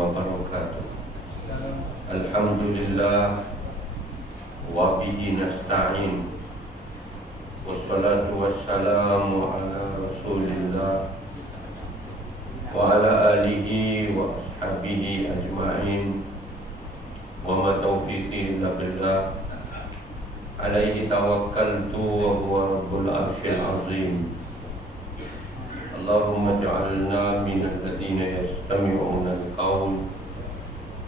wabarakatuh. Alhamdulillah wa bihi nasta'in. Wassalatu wassalamu ala Rasulillah wa ala alihi wa ashabihi ajma'in. Wa ma taufiqi illa billah. Alaihi tawakkaltu wa huwa rabbul arsyil azim. Allahumma ja'alna minal ladzina yastami'una al-qawl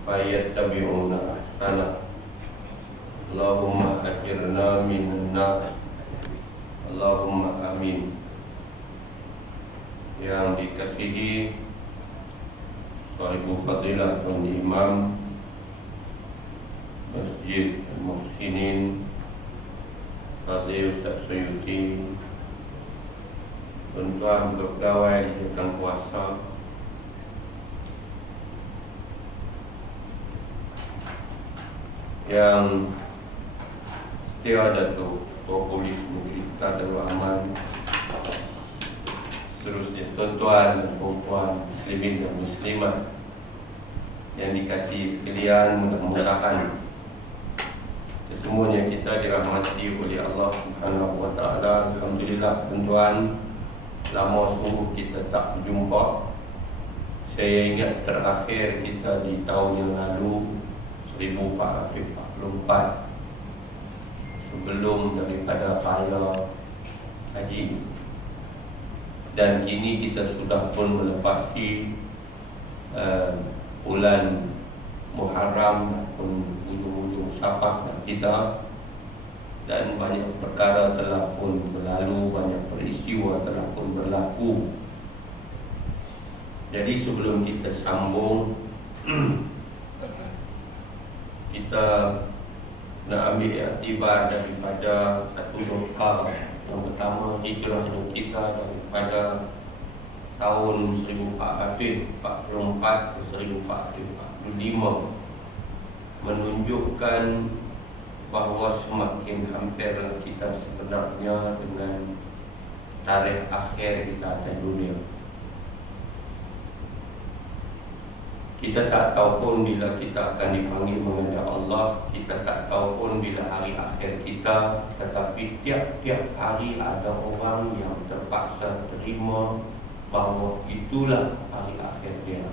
fayattabi'una ahsana. Allahumma ajirna minan nar. Allahumma amin. Yang dikasihi Sahibu Fadilah Tuan Imam Masjid Al-Muhsinin Fadil Ustaz Suyuti, tuan-tuan pegawai di Jabatan Kuasa, yang setia Datuk Polis Negeri kita Darul Aman, seterusnya tuan-tuan dan puan-puan muslimin dan muslimat yang dikasihi sekalian, mudah-mudahan semuanya kita dirahmati oleh Allah Subhanahu wa taala. Alhamdulillah tuan-tuan, lama sungguh kita tak berjumpa. Saya ingat terakhir kita di tahun yang lalu 1444, sebelum daripada raya haji. Dan kini kita sudah pun melepasi bulan Muharram pun ujung-ujung Safar kita, dan banyak perkara telah pun berlalu, banyak peristiwa telah pun berlaku. Jadi sebelum kita sambung kita nak ambil iktibar daripada satu doka. Yang pertama, hijrahnya kita daripada tahun 1444 ke 1445 menunjukkan bahawa semakin hampirlah kita sebenarnya dengan tarikh akhir kita atas dunia. Kita tak tahu pun bila kita akan dipanggil menghadap Allah. Kita tak tahu pun bila hari akhir kita. Tetapi tiap-tiap hari ada orang yang terpaksa terima bahawa itulah hari akhir dia.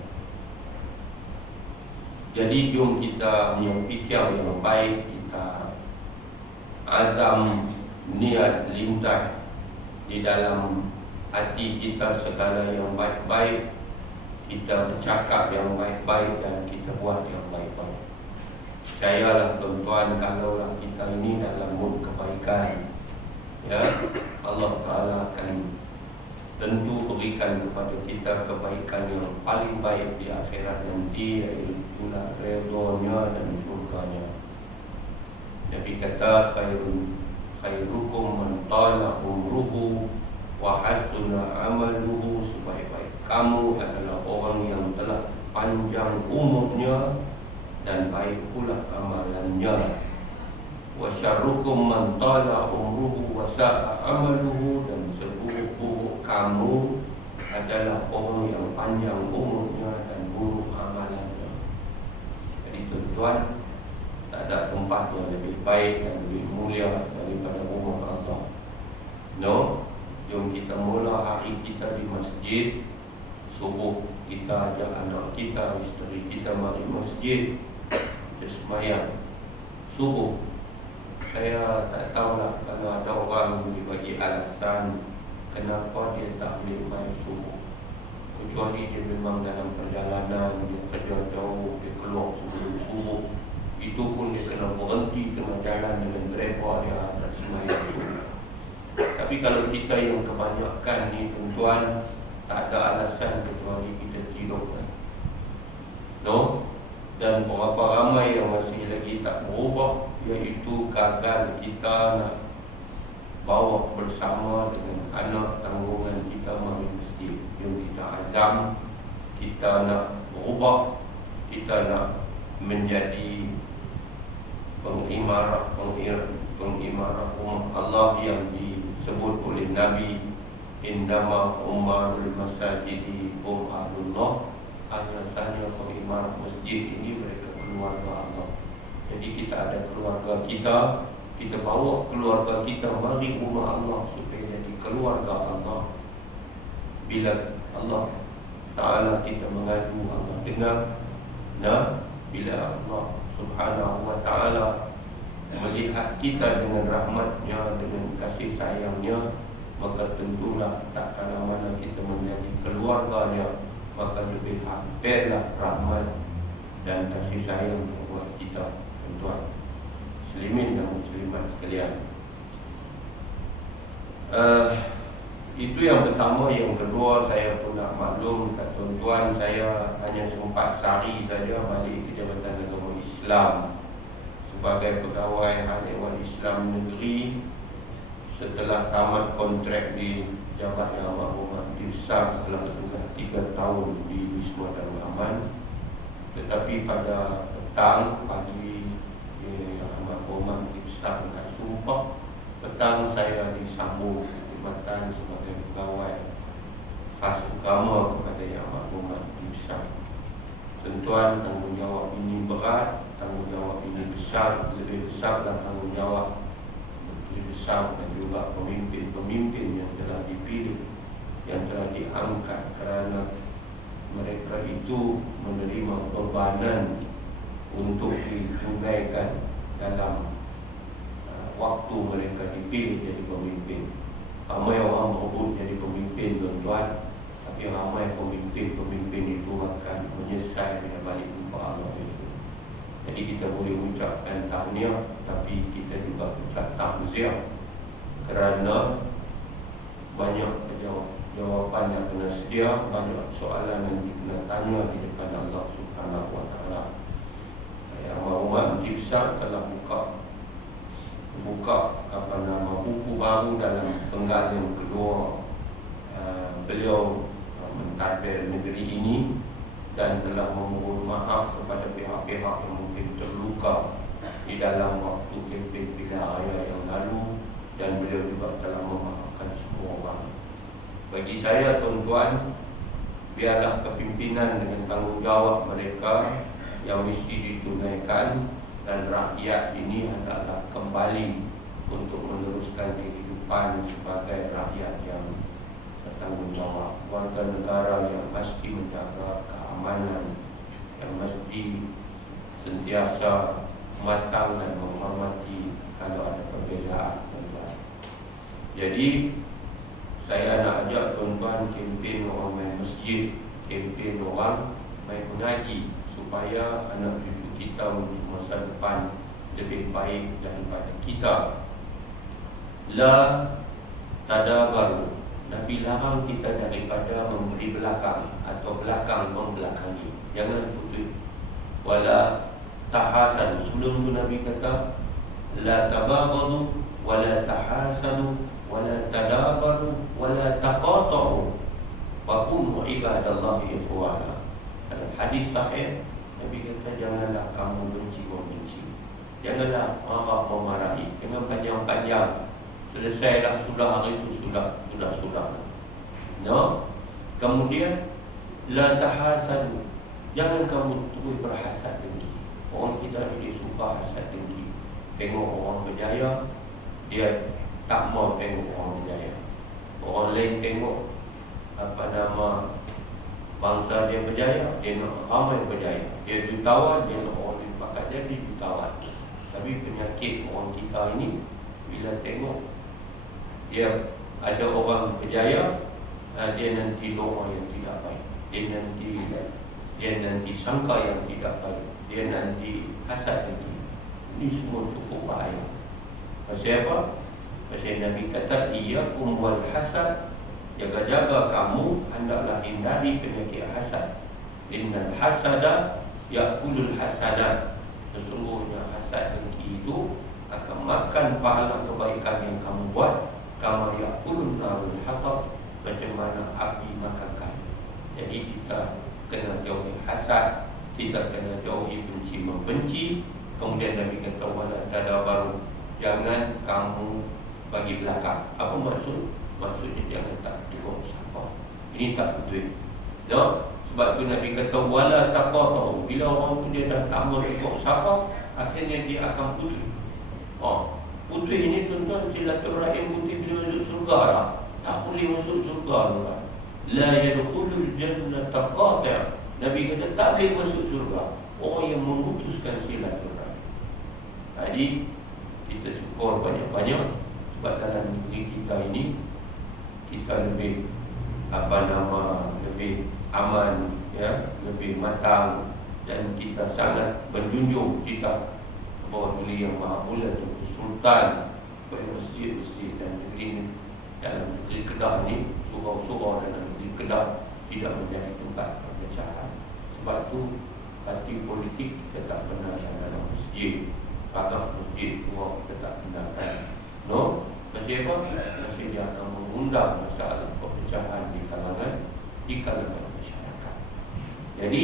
Jadi jom kita punya fikir yang baik, kita azam, niat, lintas di dalam hati kita segala yang baik-baik. Kita bercakap yang baik-baik dan kita buat yang baik-baik. Percayalah tuan-tuan, kalaulah kita ini dalam mood kebaikan, ya, Allah Ta'ala akan tentu berikan kepada kita kebaikan yang paling baik di akhirat nanti, iaitu redha-Nya dan surganya. Nabi kata, khairukum man tala umruhu wa hasuna amaluhu. Sebaik-baik kamu adalah orang yang telah panjang umurnya dan baik pula amalannya. Wa syarrukum man tala umruhu wa sa'a amaluhu. Dan seburuk-buruk kamu adalah orang yang panjang umurnya dan buruk amalannya. Jadi tuan-tuan, tak ada tempat yang lebih baik dan lebih mulia daripada rumah Allah. No, jom kita mula hari kita di masjid. Subuh kita ajak anak kita, isteri kita mari masjid, kita semayang subuh. Saya tak tahulah kalau ada orang bagi alasan kenapa dia tak boleh main subuh, kecuali dia memang dalam perjalanan, dia kerja jauh, dia keluar sebelum subuh. Itu pun dia kena berhenti tengah jalan dengan kereta dia nak semayang subuh. Tapi kalau kita yang kebanyakan ni tuan-tuan, tak ada alasan kecuali kita tidur, no? Dan berapa ramai yang masih lagi tak berubah, iaitu gagal kita nak bawa bersama dengan anak tanggungan kita mari masjid. Yang kita azam, kita nak berubah, kita nak menjadi pengimarah umat Allah yang disebut oleh Nabi, innama umarul masajidi ahlullah. Alasannya jemaah masjid ini mereka keluarga Allah. Jadi kita ada keluarga kita, kita bawa keluarga kita mari rumah Allah supaya jadi keluarga Allah. Bila Allah Ta'ala kita mengadu, Allah dengar. Nah, bila Allah Subhanahu Wa Ta'ala melihat kita dengan rahmatnya, dengan kasih sayangnya, maka tentulah tak kala mana kita menjadi keluarganya, maka lebih hampirlah rahmat dan kasih sayang buat kita, tuan-tuan muslimin dan muslimat sekalian. Itu yang pertama. Yang kedua, saya pun nak maklum kat tuan-tuan, saya hanya sempat sehari saja balik ke Jabatan Agama Islam sebagai pegawai Hal Ehwal Islam Negeri setelah tamat kontrak di Jabatan Almarhum Abdi Besar setelah bertugas 3 tahun di Wisma Darul Aman. Tetapi pada petang pagi Almarhum Abdi Besar nak sumpah, petang saya disambung khidmatan sebagai pegawai khas agama kepada Yang Almarhum Abdi Besar. Tuan-tuan, tanggungjawab ini berat, tanggungjawab ini besar, lebih besar dan tanggungjawab lebih besar dan juga pemimpin-pemimpin yang telah dipilih, yang telah diangkat kerana mereka itu menerima bebanan untuk ditunaikan dalam waktu mereka dipilih jadi pemimpin. Ramai orang berebut jadi pemimpin, tuan-tuan, tapi ramai pemimpin-pemimpin itu akan menyesal bila balik jumpa Allah itu. Jadi kita boleh ucapkan tahniah, tapi kita juga ucap takziah kerana banyak jawapan yang kena sedia, banyak soalan yang kena tanya di depan Allah Subhanahu Wa Taala. Yang Almarhum Abdi Besar telah buka buku baru dalam penggal yang kedua beliau mentadbir negeri ini, dan telah memohon maaf kepada pihak-pihak yang mungkin terluka di dalam waktu kempen pilihan raya yang lalu, dan beliau juga telah memaafkan semua orang. Bagi saya, tuan-tuan, biarlah kepimpinan dengan tanggungjawab mereka yang mesti ditunaikan, dan rakyat ini adalah kembali untuk meneruskan kehidupan sebagai rakyat yang bertanggungjawab, warga negara yang mesti menjaga keamanan, yang mesti sentiasa matang dan menghormati kalau ada perbezaan. Jadi saya nak ajak tuan-tuan kempen orang main masjid, kempen orang main mengaji, supaya anak cucu kita untuk masa depan lebih baik daripada kita. La tadabaru, Nabi larang kita daripada memberi belakang atau belakang membelakangi. Jangan putus. Wala tahasadu. Sebelum itu Nabi kata la tabaghadu wala tahasadu wala tadabaru wala taqata'u wa kunu ibadallahi ikhwana. Dalam hadis sahih Nabi kata janganlah kamu benci-benci, janganlah marah memarahi, jangan panjang-panjang. Selesailah sudah hari itu sudah. No. Kemudian la tahasadu, jangan kamu terus berhasad dengki. Orang kita ni dia suka hasad dengki. Tengok orang berjaya, dia tak mau tengok orang berjaya. Orang lain tengok bangsa dia berjaya, dia nak ramai berjaya. Dia jutawan, dia nak orang dia pakat jadi jutawan. Tapi penyakit orang kita ini, bila tengok dia ada orang berjaya, dia nanti doa yang tidak baik, dia nanti sangka yang tidak baik, dia nanti hasad lagi. Ini semua cukup bahaya. Pasal apa? Pasal Nabi kata iyyakum wal hasad, jaga-jaga kamu, hendaklah hindari penyakit hasad. Innal hasada ya'kulul hasanat, sesungguhnya hasad dengki itu akan makan pahala kebaikan yang kamu buat. Kama ya'kulun narul hatab, macam mana api makan kayu. Jadi kita kena jauhi hasad, kita kena jauhi benci membenci. Kemudian Nabi kata wala tadabaru, jangan kamu bagi belakang. Apa maksud? Maksudnya jangan tak tengok siapa. Ini tak betul. No? Sebab tu Nabi kata wala taqatu. Bila orang tu dia dah tak mau ikut siapa, akhirnya dia akan putus. Putus ini tuan-tuan silaturahim putus bila masuk surga lah. Tak boleh masuk surga tuan. La yadkhulul jannata qati'. Nabi kata tak boleh masuk surga orang yang memutuskan silaturahim. Jadi kita syukur banyak-banyak sebab dalam negeri kita ini kita lebih lebih aman, ya, lebih matang, dan kita sangat menjunjung kita bahawa Tuli Yang Maha Mulia Tunku Sultan kepada masjid-masjid dan negeri dalam negeri Kedah ni, surau-surau dalam negeri Kedah tidak menjadi tempat perpecahan. Sebab tu parti politik kita tak benarkan dalam masjid, agak masjid surau kita tak benarkan. No, masih apa? Masih dia akan mengundang masalah perpecahan di kalangan masyarakat. Jadi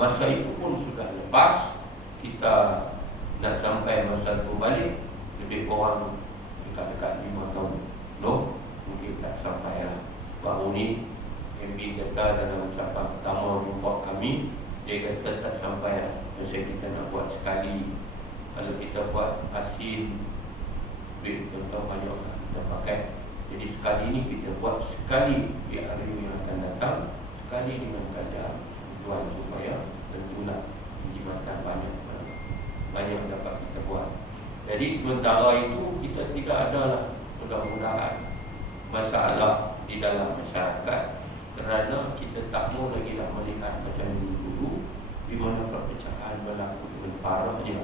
masa itu pun sudah lepas. Kita nak sampai masa itu balik lebih kurang dekat-dekat 5 tahun. No, mungkin tak sampai lah. Baru ni MP kata dalam ucapan pertama jumpa kami, dia kata tak sampai lah. Maksudnya kita nak buat sekali. Kalau kita buat asin, duit contoh banyak lah kita pakai. Jadi sekali ni kita buat sekali di hari yang akan datang, sekali dengan keadaan tujuan supaya tentulah jimatkan banyak dapat kita buat. Jadi sementara itu kita tidak ada lah mudah-mudahan masalah di dalam masyarakat, kerana kita tak mau lagi nak melihat macam dulu di mana perpecahan berlaku dengan parahnya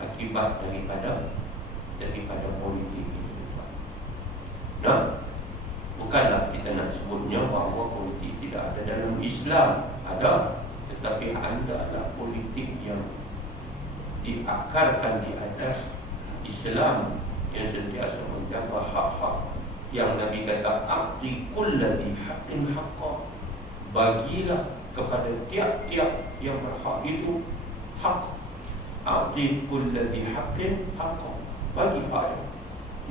akibat daripada politik itu. Nah, bukanlah kita nak sebutnya bahawa politik tidak ada dalam Islam, ada, tetapi adalah politik yang diakarkan di atas Islam yang sentiasa menjaga hak-hak yang Nabi kata a'ti kulladhi haqqin haqqa. Bagilah kepada tiap-tiap yang berhak itu hak. A'ti kulladhi haqqin haqqa. Bagi hak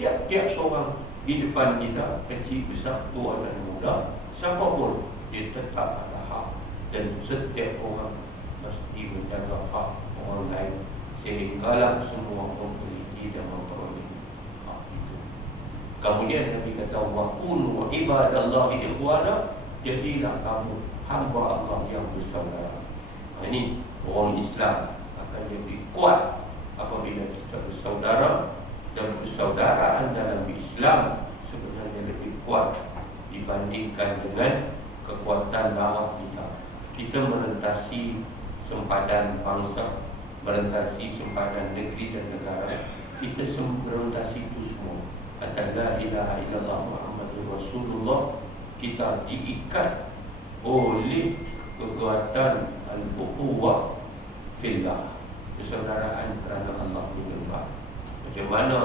tiap-tiap seorang di depan kita, kecil, besar, tua dan muda, siapa pun dia tetap ada hak, dan setiap orang mesti menjaga hak orang lain sehinggalah semua memiliki dan memperoleh hak itu. Kemudian Nabi kata wa kunu ibadallahi ikhwana, jadilah kamu hamba Allah yang bersaudara. Ini orang Islam akan jadi kuat apabila kita bersaudara, dan persaudaraan dalam Islam sebenarnya lebih kuat dibandingkan dengan kekuatan darah kita. Kita merentasi sempadan bangsa, merentasi sempadan negeri dan negara. Kita merentasi itu semua. Kata la ilaha illallah Muhammadur Rasulullah. Kita diikat oleh kekuatan al-ukhuwah fillah, persaudaraan kerana Allah menyembah. Macam mana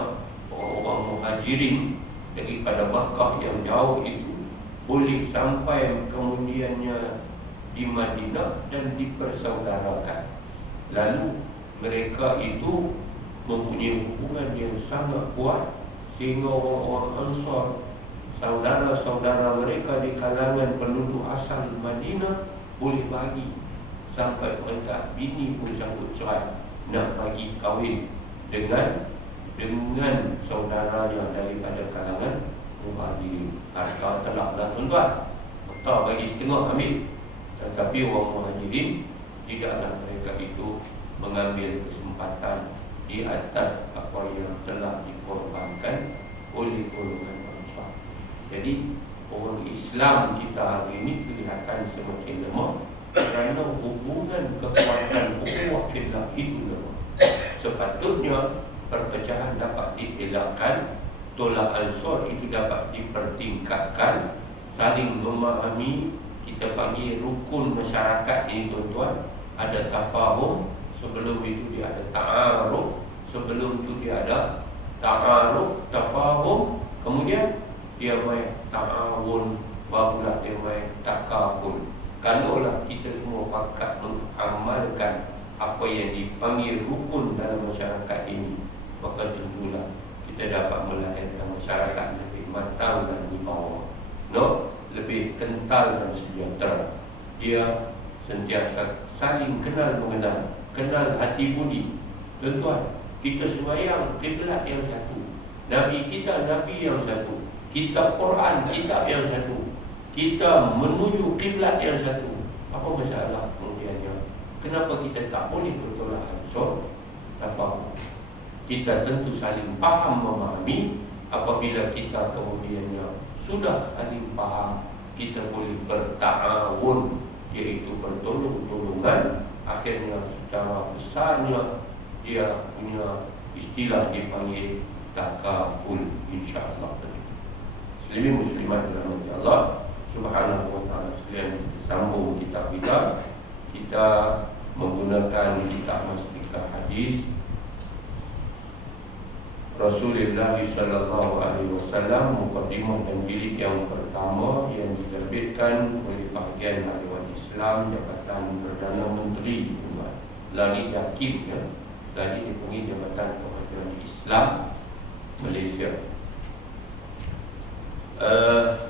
orang-orang muhajirin daripada Makkah yang jauh itu boleh sampai kemudiannya di Madinah dan dipersaudarakan. Lalu mereka itu mempunyai hubungan yang sangat kuat sehingga orang-orang Ansar, saudara-saudara mereka di kalangan penduduk asal Madinah, boleh bagi sampai mereka bini pun sanggup cerai nak bagi kahwin dengan saudaranya daripada kalangan muhajirin. Harta telak dah tuan-tuan, harta bagi setengah ambil. Tetapi orang muhajirin tidaklah mereka itu mengambil kesempatan di atas apa yang telah dikorbankan oleh golongan bangsa. Jadi orang Islam kita hari ini kelihatan semakin lemah kerana hubungan kekuatan ukhuwah fillah itu lemah. Sepatutnya perpecahan dapat dielakkan, tolak ansur itu dapat dipertingkatkan, saling memahami. Kita panggil rukun masyarakat ini tuan-tuan, ada tafahum, sebelum itu dia ada ta'aruf, sebelum itu dia ada ta'aruf, tafahum, kemudian dia main ta'awun, barulah dia main takaful. Kalaulah kita semua pakat mengamalkan apa yang dipanggil rukun dalam masyarakat ini, maka tentulah kita dapat melahirkan masyarakat lebih matang dan lebih bawah. No, lebih kental dan sejahtera. Dia sentiasa saling kenal mengenal, kenal hati budi. Tuan-tuan, kita sembahyang kiblat yang satu, Nabi kita Nabi yang satu, kita Quran kitab yang satu, kita menuju kiblat yang satu. Apa masalah kemudiannya? Kenapa kita tak boleh bertolak ansur? Tafahum. Kita tentu saling faham memahami. Apabila kita kemudiannya sudah saling faham, kita boleh berta'awun, iaitu bertolong-tolongan. Akhirnya secara besarnya dia punya istilah dipanggil takaful, insya-Allah. Muslimin muslimat dirahmati Allah Subhanahu wa taala sekalian, sambung kitab kita menggunakan kitab Mastikah Hadis Rasulullah sallallahu alaihi wasallam, mukadimah dan jilid yang pertama yang diterbitkan oleh bahagian Ahli Islam Jabatan Perdana Menteri Lani Dakib, ya. Lani dipanggil Jabatan Kemajuan Islam Malaysia.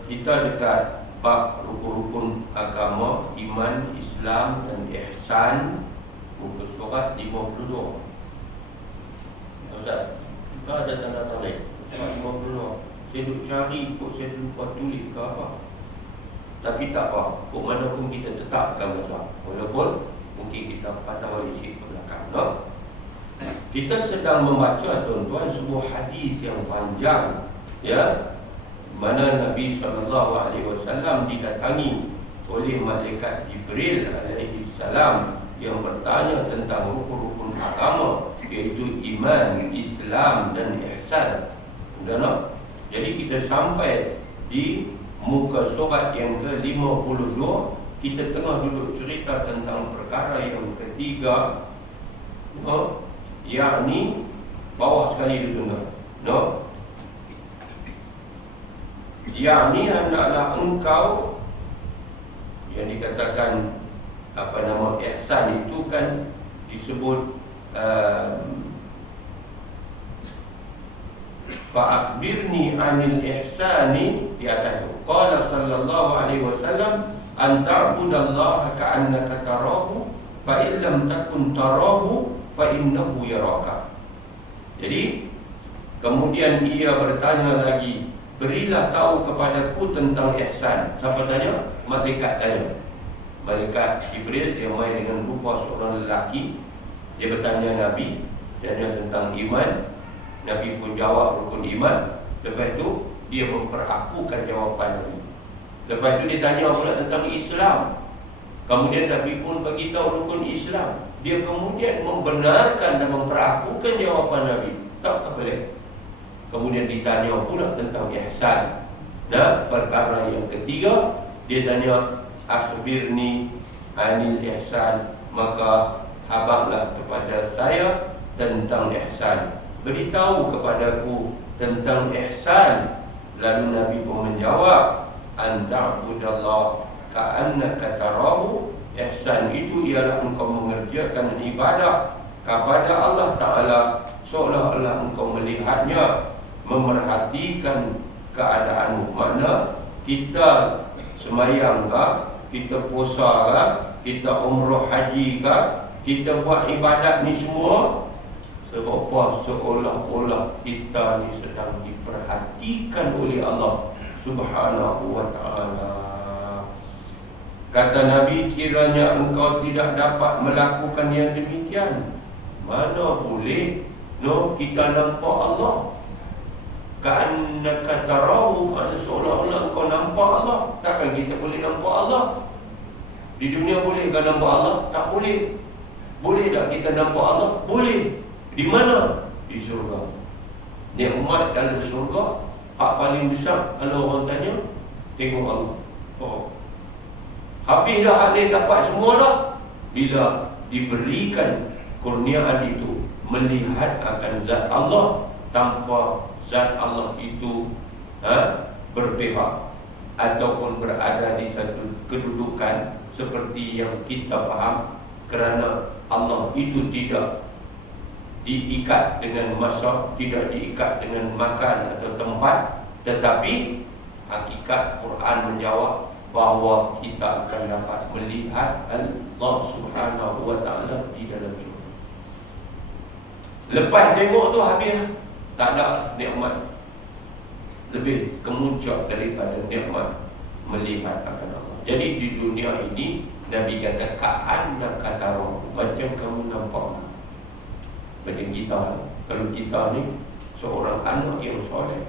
Kita dekat bab rukun-rukun agama, iman, Islam dan ihsan, muka surat 52. Ustaz, kita ada tanda lain surat 52. Saya duk cari kok saya lupa tulis ke apa. Tapi tak apa, kok mana pun kita tetapkan baca, walaupun mungkin kita patah balik sikit ke belakang, no? Kita sedang membaca, tuan-tuan, sebuah hadis yang panjang, ya, mana Nabi SAW didatangi oleh malaikat Jibril alaihi salam yang bertanya tentang rukun-rukun agama, iaitu iman, Islam dan ihsan. Sudah. Jadi kita sampai di muka surat yang ke-52. Kita tengah duduk cerita tentang perkara yang ketiga, yakni bawah sekali dulu, no? Yakni hendaklah engkau, yang dikatakan apa nama ihsan itu kan disebut fa'akhbirni anil ihsani, di atas itu qala sallallahu alaihi wasallam an ta'budallaha ka'annaka tarahu fa in lam takun tarahu fa innahu yaraka. Jadi kemudian ia bertanya lagi, berilah tahu kepadaku tentang ihsan. Siapa tanya? Malaikat tanya. Malaikat Jibril, dia main dengan rupa seorang lelaki. Dia bertanya Nabi, tanya tentang iman. Nabi pun jawab rukun iman. Lepas itu dia memperakukan jawapan Nabi. Lepas itu dia tanya pula tentang Islam. Kemudian Nabi pun bagi tahu rukun Islam. Dia kemudian membenarkan dan memperakukan jawapan Nabi. Tak boleh. Kemudian ditanya pula tentang ihsan. Nah, perkara yang ketiga, dia tanya akhbirni anil ihsan, maka habarlah kepada saya tentang ihsan. Beritahu kepadaku tentang ihsan. Lalu Nabi pun menjawab, an ta'budallah ka'annaka tarahu. Ihsan itu ialah engkau mengerjakan ibadah kepada Allah Ta'ala seolah-olah engkau melihatnya, memerhatikan keadaanmu. Makna kita semayang kah, kita puasa kah, kita umrah haji kah, kita buat ibadat ni semua seolah-olah kita ni sedang diperhatikan oleh Allah Subhanahu wa ta'ala. Kata Nabi, kiranya engkau tidak dapat melakukan yang demikian, mana boleh kita nampak Allah. Ka'annaka tarahu, makna seolah-olah engkau nampak Allah. Takkan kita boleh nampak Allah? Di dunia bolehkah nampak Allah? Tak boleh. Boleh tak kita nampak Allah? Boleh. Di mana? Di surga. Nikmat dalam surga, hak paling besar kalau orang tanya, tengok Allah. Habis dah hak dapat semua dah. Bila diberikan kurniaan itu, melihat akan zat Allah tanpa zat Allah itu berpihak ataupun berada di satu kedudukan seperti yang kita faham, kerana Allah itu tidak diikat dengan masa, tidak diikat dengan makan atau tempat, tetapi Hakikat Quran menjawab bahawa kita akan dapat melihat Allah Subhanahu wa ta'ala di dalam syurga. Lepas tengok tu habis, tak ada nikmat lebih kemuncak daripada nikmat melihat akan Allah. Jadi di dunia ini Nabi kata ka'annaka tarahu, macam kamu nampak. Macam kita, kalau kita ni seorang anak yang soleh,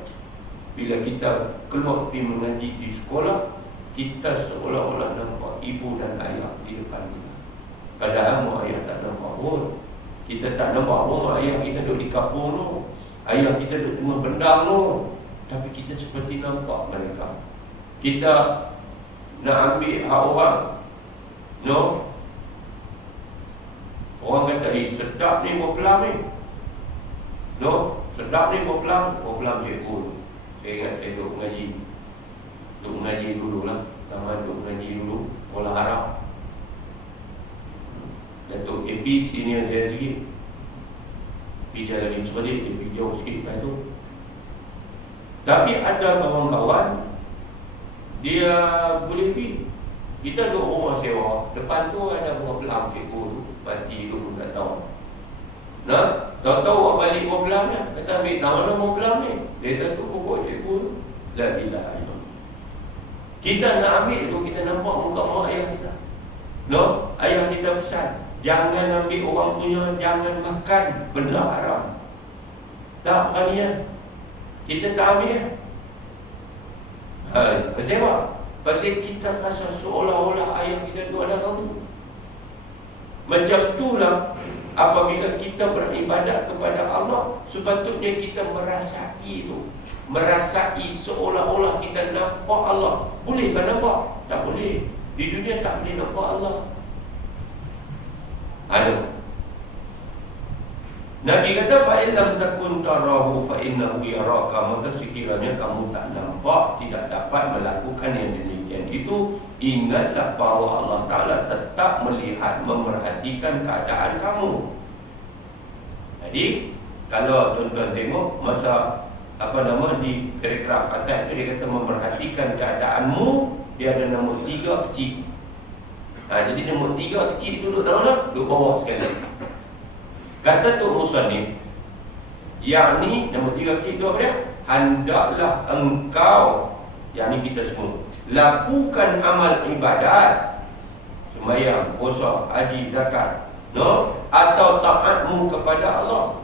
bila kita keluar pergi mengaji di sekolah, kita seolah-olah nampak ibu dan ayah di depan kita. Padahal mak ayah tak nampak pun. Kita tak nampak pun mak ayah kita duduk di kampung tu, ayah kita duduk tengah bendang tu, tapi kita seperti nampak mereka. Kita nak ambil hak orang, no? Orang kata, sedap ni berpelang ni, no? Sedap ni berpelang cikgu. Saya ingat saya duduk mengaji dulu lah. Taman duduk mengaji dulu, Sekolah Arab. Datuk KP senior saya sikit, tapi dia lagi sebelik, dia video sikit kat tu. Tapi ada kawan-kawan, dia boleh pergi. Kita duduk rumah sewa, depan tu ada bunga pelang cikgu tu, mati tu pun tak tahu. Nah, tahu-tahu awak balik bunga pelang ni, kata ambil tak mana bunga pelang ni. Dia kata tu pokok cikgu tu. La ilaha illallah. Kita nak ambil tu, kita nampak muka mak ayah kita. No, ayah kita pesan, jangan ambil orang punya, jangan makan benda haram. Tak berani. Kita tak ambil. Pasal apa? Pasal kita rasa seolah-olah ayah kita tu ada kamu. Macam itulah apabila kita beribadat kepada Allah, sepatutnya kita merasai itu. Merasai seolah-olah kita nampak Allah. Bolehkah nampak? Tak boleh. Di dunia tak boleh nampak Allah. Nabi kata, fa in lam takun tarahu fa innahu yaraka, maka sekiranya kamu tak nampak, tidak dapat melakukan yang demikian itu, ingatlah bahawa Allah Ta'ala tetap melihat, memerhatikan keadaan kamu. Jadi kalau tuan-tuan tengok masa di paragraf atas itu, dia kata memerhatikan keadaanmu, dia ada nombor 3 kecil. Jadi nombor 3 kecil itu duduk tahu tak? Duduk bawah sekali. Kata Tok Musannif, yakni nombor 3 kecil itu apa dia? Hendaklah engkau, yakni kita semua, lakukan amal ibadat, sembahyang, puasa, haji, zakat, no? Atau taatmu kepada Allah.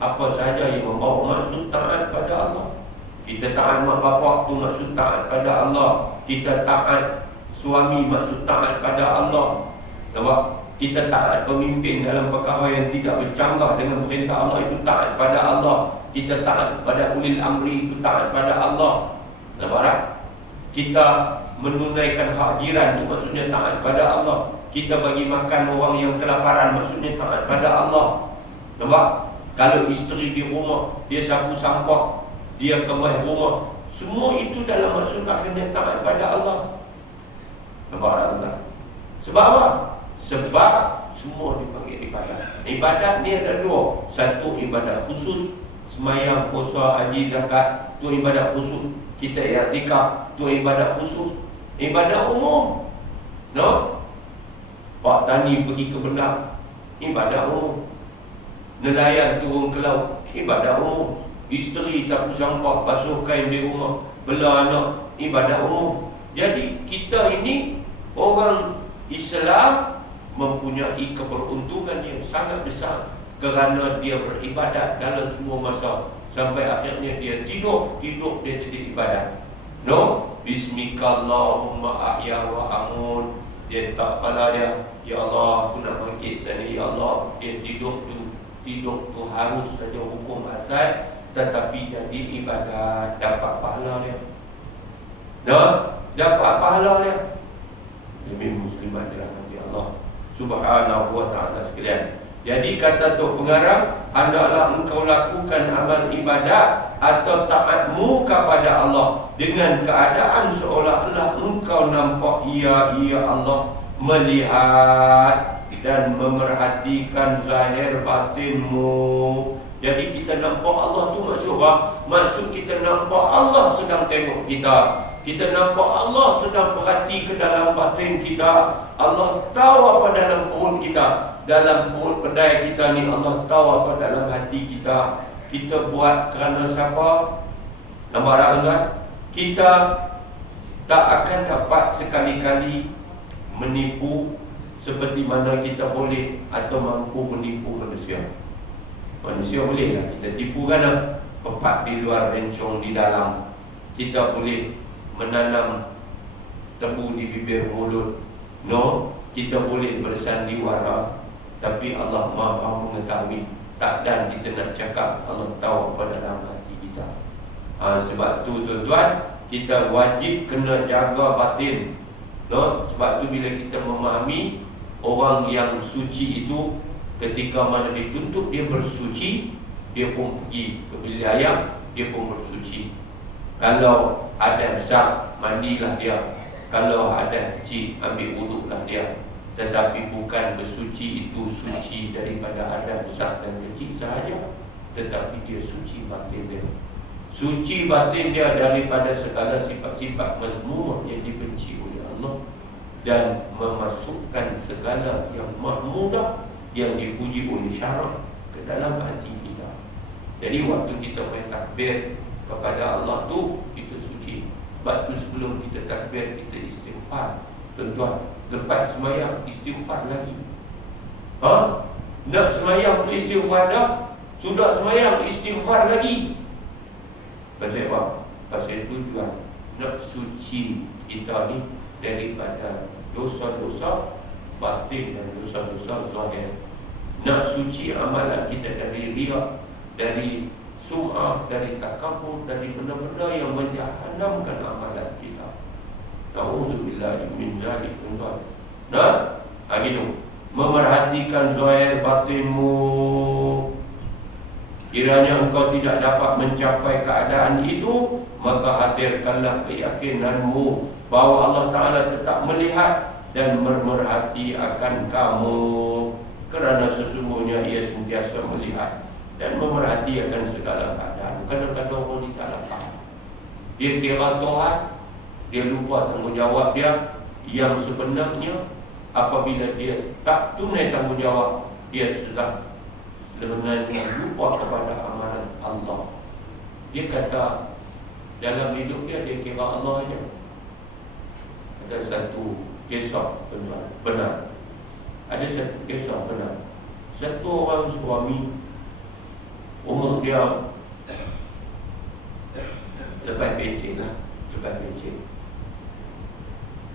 Apa saja yang membawa maksud taat pada Allah. Kita taat mak bapak tu maksud taat pada Allah. Kita taat suami maksud taat pada Allah. Nampak? Kita taat pemimpin dalam perkara yang tidak bercanggah dengan perintah Allah, itu taat pada Allah. Kita taat pada ulil amri, itu taat pada Allah. Nampak tak? Kita menunaikan hak jiran, itu maksudnya taat pada Allah. Kita bagi makan orang yang kelaparan, maksudnya taat pada Allah. Nampak? Kalau isteri di rumah, dia sapu sampah, dia kembali rumah, semua itu dalam maksud akhirnya taat pada Allah. Nampak tak? Sebab apa? Sebab semua dipanggil ibadat. Ibadat ni ada 2. Satu ibadat khusus, sembahyang, puasa, haji, zakat, tu ibadat khusus. Kita i'tikaf, tu ibadat khusus. Ibadat umum, no? Pak tani pergi ke bendang, ibadat umum. Nelayan turun ke laut, ibadat umum. Isteri sapu sampah, basuh kain di rumah, bela anak, ibadat umum. Jadi kita ini orang Islam mempunyai keberuntungan yang sangat besar kerana dia beribadat dalam semua masa, sampai akhirnya dia tidur dia jadi ibadat. No, bismikallahumma ahya wa amun. Dia tak kepala dia, ya Allah aku nak bangkit sini, ya Allah. Dia tidur tu harus saja hukum asal, tetapi jadi ibadat, dapat pahala dia. Dapat pahala dia. Demi muslimat dirahmati Allah Subhanahu wa ta'ala sekalian. Jadi kata Tok Pengarang, hendaklah engkau lakukan amal ibadat atau taatmu kepada Allah dengan keadaan seolah-olah engkau nampak ia Allah, melihat dan memerhatikan zahir batinmu. Jadi kita nampak Allah tu maksud apa? Maksud kita nampak Allah sedang tengok kita. Kita nampak Allah sedang perhati ke dalam batin kita. Allah tahu apa dalam perut kita. Dalam perut pedai kita ni Allah tahu apa dalam hati kita. Kita buat kerana siapa? Nampak tak tuan? Kita tak akan dapat sekali-kali menipu seperti mana kita boleh atau mampu menipu manusia. Manusia boleh lah kita tipu kan? Pepat di luar, rencong di dalam. Kita boleh menanam tebu di bibir mulut. No, kita boleh bersandiwara, tapi Allah Maha mengetahui. Tak dan kita nak cakap, Allah tahu apa dalam hati kita. Sebab tu tuan-tuan, kita wajib kena jaga batin. No, sebab tu bila kita memahami orang yang suci itu, ketika mana dituntut dia bersuci, dia pun pergi ke bilik ayam, dia pun bersuci. Kalau ada besar, mandilah dia. Kalau ada kecil, ambil wuduklah dia. Tetapi bukan bersuci itu suci daripada ada besar dan kecil sahaja, tetapi dia suci batin dia. Suci batin dia daripada segala sifat-sifat mazmumah yang dibenci oleh Allah, dan memasukkan segala yang mahmudah yang dipuji oleh syarak ke dalam hati kita. Jadi waktu kita takbir kepada Allah tu, kita suci. Sebab tu sebelum kita takbir, kita istighfar. Tuan-tuan, lepas semayang istighfar lagi. Nak semayang tu istighfar dah, sudah semayang istighfar lagi. Pasal apa? Pasal itu juga nak suci kita ni daripada dosa-dosa batin dan dosa-dosa zahir. Nak suci amalan kita dari riya, dari sum'ah, dari takabur, dari benda-benda yang menjahanamkan amalan kita. Na'udzubillah min zalik, tuan-tuan. Nah, gitu. Memerhatikan zahir batinmu. Kiranya engkau tidak dapat mencapai keadaan itu, maka hadirkanlah keyakinanmu bahawa Allah Ta'ala tetap melihat dan memerhati akan kamu. Kerana sesungguhnya ia sentiasa melihat dan memerhati akan segala keadaan. Kadang-kadang orang ni tak dapat. Dia kira Tuhan, dia lupa tanggungjawab dia. Yang sebenarnya apabila dia tak tunai tanggungjawab, dia sudah sebenarnya lupa kepada amalan Allah. Dia kata dalam hidup dia kira Allah aja. Ada satu kisah benar. Ada satu kisah benar. Satu orang suami, umur dia lepas pencen lah, lepas pencen.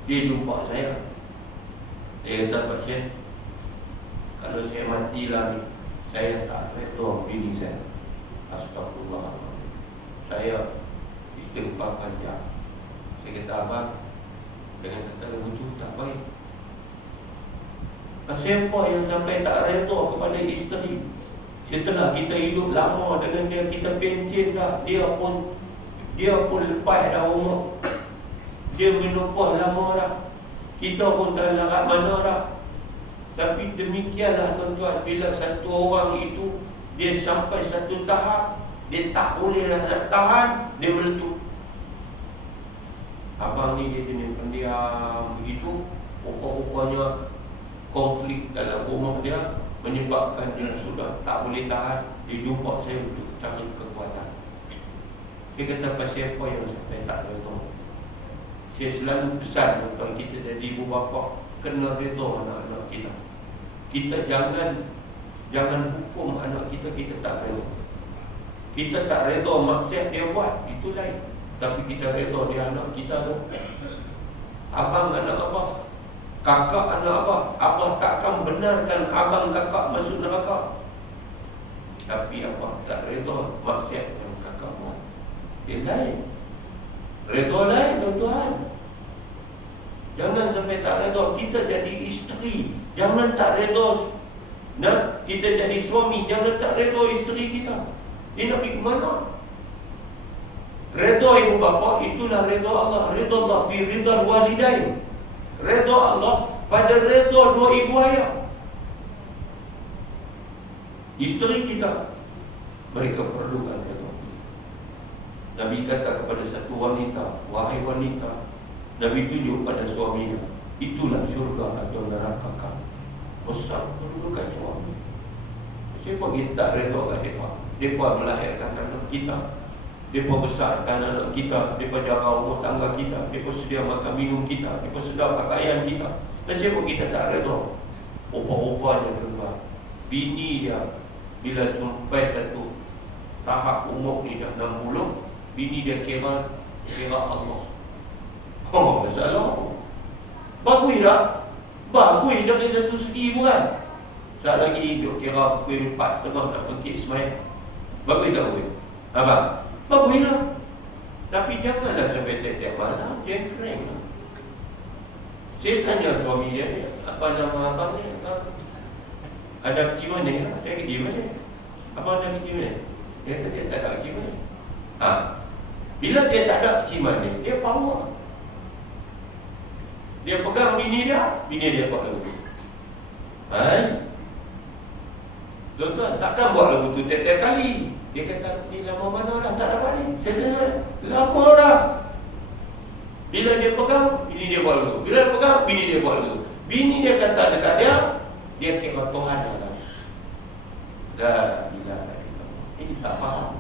Dia jumpa saya. Dia kata, Pak Syekh, kalau saya mati lah ni, saya tak redha bini saya. Astagfirullah. Saya istighfar panjang. Saya kata, abang, dengan kata begitu tak baik. Siapa yang sampai tak redha kepada isteri? Setelah kita hidup lama dengan dia, kita pencen dah, dia pun lepas dah umur. Dia menopah lama dah. Kita pun tak larat mana dah. Tapi demikianlah tuan-tuan, bila satu orang itu dia sampai satu tahap, dia tak boleh dah nak tahan, dia meletup. Abang ni dia jenis pendiam begitu. Rupa-rupanya konflik dalam rumah dia menyebabkan dia sudah tak boleh tahan. Dia jumpa saya untuk cari kekuatan. Saya kata, pasal apa yang sampai tak redha? Saya selalu pesan untuk kita jadi ibu bapa, kena redha anak-anak kita. Kita jangan hukum anak kita, kita tak redha. Kita tak redha maksiat dia buat, itu lain. Tapi kita redha dia anak kita tu. Abang anak abah, kakak anak abah, abah takkan benarkan abang kakak masuk neraka. Tapi abah tak redha maksiat yang kakak buat. Dia lain. Redha lain tuan-tuan. Jangan sampai tak redha. Kita jadi isteri, jangan tak redha. Nah, kita jadi suami, jangan tak redha isteri kita. Dia nak pergi ke mana? Redha ibu bapa, itulah redha Allah. Redha Allah fi ridha walidain. Redha Allah pada redha dua ibu ayah. Isteri kita, mereka perlukan redha. Nabi kata kepada satu wanita, wahai wanita, Nabi tunjuk pada suaminya, itulah syurga atau neraka kamu. Besar kedudukan suami. Siapa kita tak reda kat mereka? Mereka melahirkan anak kita, mereka besarkan anak kita, mereka jaga rumah tangga kita, mereka sedia makan minum kita, mereka sedia pakaian kita. Dan siapa kita tak reda? Rupa-rupanya tuan, bini dia bila sampai satu tahap umur ni dah 60, bini dia kira Allah. Oh, masalah. Bagus tak? Bagus dari satu segi pun kan. Saat lagi duk kira pukul 4.30 nak bangkit semayang. Bagus tak bagus? Abang? Bagus lah. Tapi janganlah sampai tiap-tiap malam dia kering lah. Saya tanya suami dia ni, apa nama abang ni? Ada kecil mana ya? Saya kecil mana? Abang ada kecil mana? Dia kata dia tak ada kecil mana. Bila dia tak ada kecil mana, dia power. Dia pegang bini dia buat lagu tu. Tuan-tuan, takkan buat lagu tu tiap-tiap kali. Dia kata, ni lama mana dah tak dapat ni. Saya tanya, lama dah. Bila dia pegang, bini dia buat lagu tu. Bila dia pegang, bini dia buat lagu tu. Bini dia kata dekat dia kira Tuhan lah. Ini tak faham.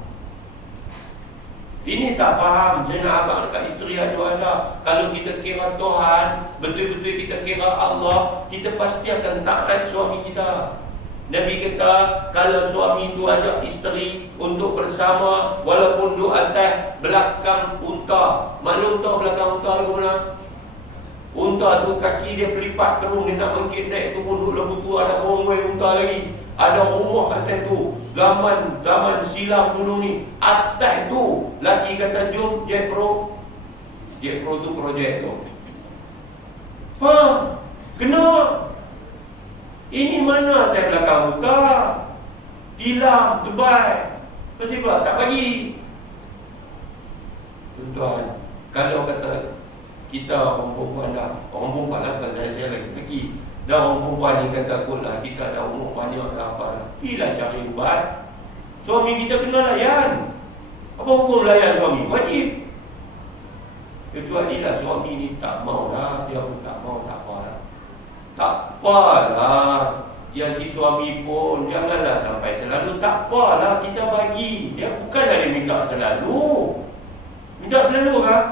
Ini tak faham. Saya nak abang dekat isteri ada. Kalau kita kira Tuhan, betul-betul kita kira Allah, kita pasti akan taat suami kita. Nabi kata, kalau suami itu ajak isteri untuk bersama, walaupun duduk atas belakang unta. Maklum tak belakang unta lagu mana? Unta tu kaki dia pelipat terung, dia nak bangkit naik tu pun duduk lembu tu, ada orang unta lagi. Ada rumah atas tu. Zaman silam dulu ni, atas tu lagi kata jom Jet Pro tu projek tu. Kena. Ini mana atas belakang muka? Tilam, tebal. Kenapa tak bagi? Tuan-tuan, kalau kata kita orang perempuan lah bukan saya lagi dan orang perempuan ni kata lah kita ada umur banyak dah apa. Pilah cari ubat. Suami kita kena layan. Apa hukum layan suami? Wajib. Kecuali lah suami ni tak mau lah, dia pun tak mau, tak apa lah. Tak apalah. Yang si suami pun janganlah sampai selalu. Tak apalah, kita bagi. Dia bukanlah dia minta selalu. Minta selalu kan?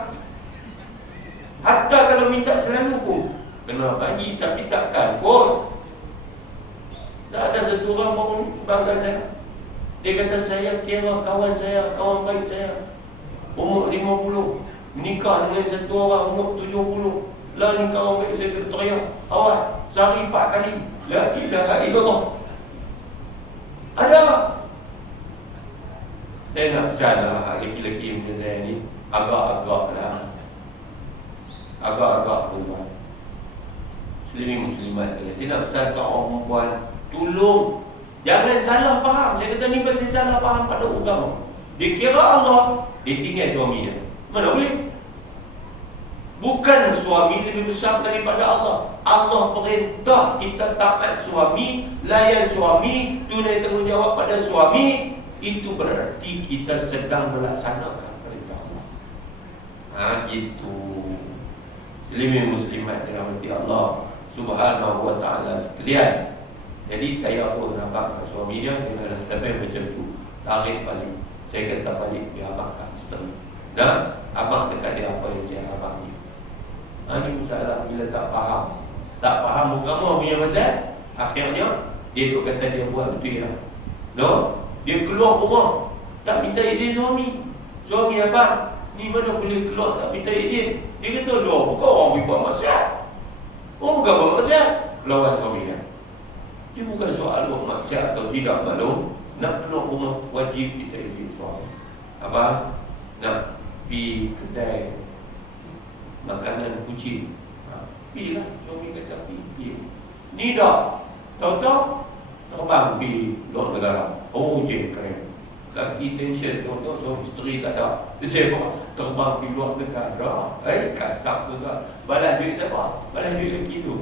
Hatta kalau minta selalu pun kena bagi, tapi takkan kot. Tak ada satu orang pun bangga saya. Dia kata saya kira kawan baik saya, umur 50, menikah dengan satu orang umur 70. Lah ni kawan baik saya kata teriak, awas, sehari 4 kali. La ilaha illallah. Ada. Saya nak pesan lah, lelaki macam saya ni, agak-agak lah. Agak-agak tuan. Muslimat saya nak pesan kat orang perempuan, tolong jangan salah faham. Saya kata ni pasti salah faham pada agama. Dia kira Allah, dia tinggal suami dia. Mana boleh? Bukan suami lebih besar daripada Allah. Allah perintah kita taat suami, layan suami, tunai tanggungjawab pada suami. Itu berarti kita sedang melaksanakan perintah Allah. Gitu. Muslimat dirahmati Allah Subhanahu wa ta'ala sekalian. Jadi saya pun nampak kat suami dia dengan sampai macam tu, tarik balik. Saya kata balik dia abang kat isteri. Dan abang dekat dia apa yang saya abang ni. Ini masalah bila tak faham agama punya pasal. Akhirnya dia tu kata dia buat betul lah. No, dia keluar rumah tak minta izin suami. Suami abang ni mana boleh keluar tak minta izin. Dia kata loh, bukan orang buat maksiat. Orang bukan buat maksiat, lawan suami dia. Dia bukan soal buat maksiat atau tidak maklum. Nak keluar rumah wajib minta izin suami. Abang nak pergi kedai makanan kucing, pergi lah. Suami kata pergi. Ni dah tahu-tahu terbang pergi luar negara. Oh je keren. Kaki tension tuan-tuan, so isteri tak ada. Dia terbang pergi luar negara. Kasar juga. Balas duit siapa? Balas duit lelaki tu.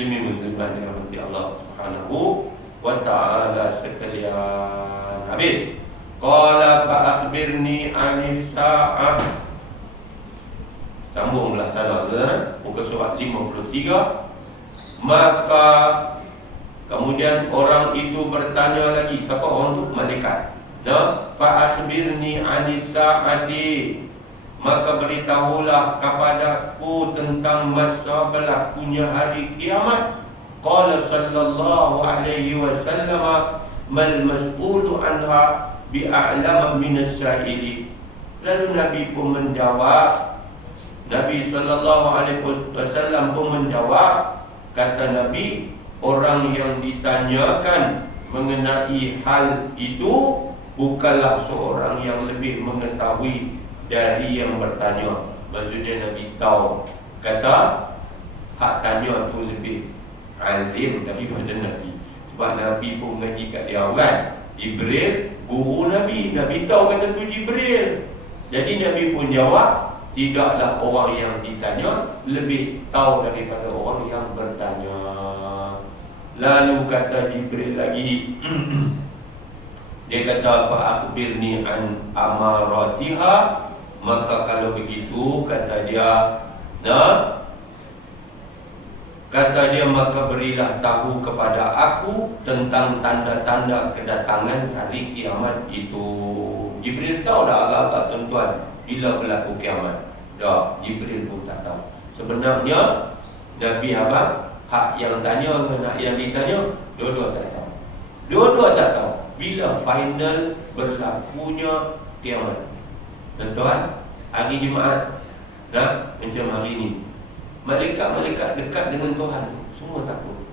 Muslimat dirahmati Allah Subhanahu wa ta'ala sekalian. Habis. Qala fa akhbirni anis sa'ah. Sambunglah sana, muka surat 53. Maka kemudian orang itu bertanya lagi. Siapa orang itu? Malaikat. Fa akhbirni anis sa'ati. Maka beritahulah kepadaku tentang masa berlakunya hari kiamat. Qala sallallahu alaihi wasallam mal mas'ulu anha bi'a'lama minas sa'ili. Lalu Nabi pun menjawab, Nabi sallallahu alaihi wasallam pun menjawab, kata Nabi, orang yang ditanyakan mengenai hal itu bukanlah seorang yang lebih mengetahui dari yang bertanya. Maksudnya Nabi tahu, kata hak tanya tu lebih alim daripada Nabi. Sebab Nabi pun mengaji kat dia kan, Jibril guru Nabi. Nabi tahu kata tu Jibril. Jadi Nabi pun jawab, tidaklah orang yang ditanya lebih tahu daripada orang yang bertanya. Lalu kata Jibril lagi dia kata fa akhbirni an amaratiha. Maka kalau begitu, kata dia, maka berilah tahu kepada aku tentang tanda-tanda kedatangan hari kiamat itu. Jibril tahu dah agak-agak tuan-tuan bila berlaku kiamat. Dah, Jibril pun tak tahu. Sebenarnya Nabi abang, hak yang tanya dengan hak yang ditanya, dua-dua tak tahu. Dua-dua tak tahu bila final berlakunya kiamat. Tuan-tuan, hari Jumaat, macam hari ini, malaikat-malaikat dekat dengan Tuhan, semua takut.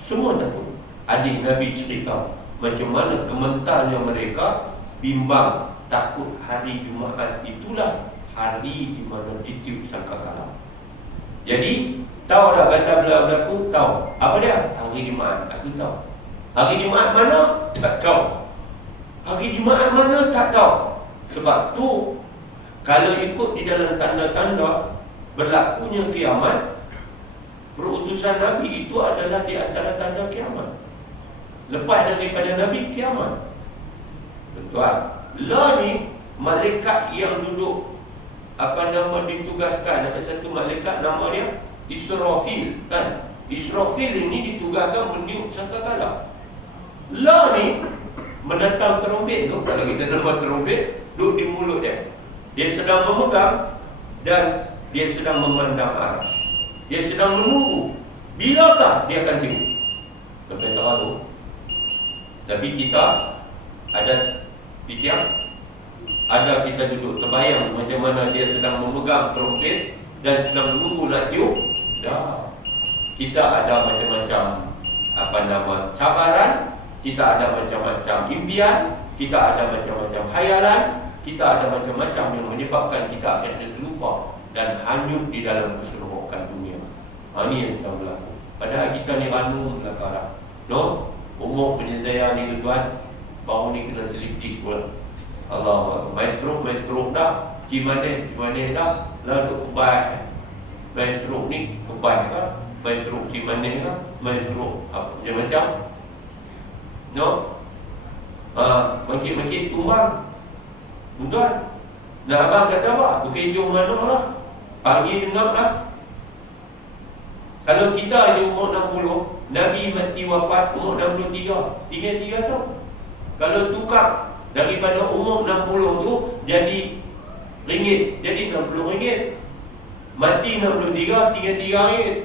Semua takut. Adik Nabi cerita macam mana kementarnya mereka bimbang, takut hari Jumaat itulah hari di mana ditiup sangkakala. Jadi, tahu tak kata berlaku? Tahu. Apa dia? Hari Jumaat, aku tahu. Hari Jumaat mana? Tak tahu. Hari Jumaat mana? Tak tahu. Sebab tu, kalau ikut di dalam tanda-tanda berlakunya kiamat, perutusan Nabi itu adalah di antara tanda kiamat. Lepas daripada Nabi, kiamat. Betul. Lah ni, malaikat yang duduk, ditugaskan. Ada satu malaikat nama dia Israfil, kan? Israfil ini ditugaskan meniup sangkakala. Lah ni, menatang terumpet tu, kalau kita nama terumpet, duduk di mulut dia. Dia sedang memegang dan dia sedang memandang arah. Dia sedang menunggu bilakah dia akan tiup. Sampai tak tahu. Tapi kita ada fikir, ada kita duduk terbayang macam mana dia sedang memegang terumpet dan sedang menunggu nak tiup. Dah. Kita ada macam-macam cabaran, kita ada macam-macam impian, kita ada macam-macam khayalan, kita ada macam-macam yang menyebabkan kita akhirnya terlupa dan hanyut di dalam keseluruhan dunia. Ini yang sedang berlaku. Padahal kita ni ranum belakang. No? Umur penyelesaian ni tuan, baru ni kena selidiki pula. Allah, maestro dah, cimaneh dah, lalu kebaik. Maestro ni kebaik kan? Maestro cimaneh kan? Maestro apa macam-macam. No? Makin tumbang. Tuan, nak abang kata apa? Berkejung mana lah? Pagi dengar lah. Kalau kita ni umur 60, Nabi mati wafat umur 63, tinggal 3 tahun. Kalau tukar daripada umur 60 tu jadi ringgit, jadi 60 ringgit. Mati 63, tinggal 3 ringgit.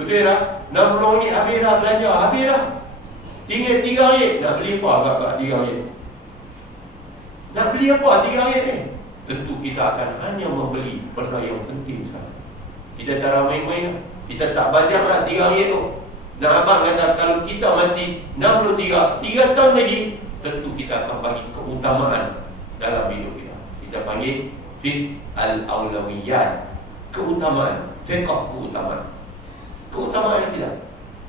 Betul tak? 60 ringgit habis dah belanja, habis dah. Tinggal 3 ringgit, nak beli apa agak-agak 3 ringgit? Nak beli apa 3 ringgit ni? Tentu kita akan hanya membeli benda yang penting sahaja. Kita tak main-main, kita tak bazar lah 3 ringgit tu. Nak abang kata kalau kita mati 63, 3 tahun lagi, tentu kita akan bagi keutamaan dalam hidup kita. Kita panggil fiqh al-awlawiyat, keutamaan, fiqh keutamaan. Keutamaan kita.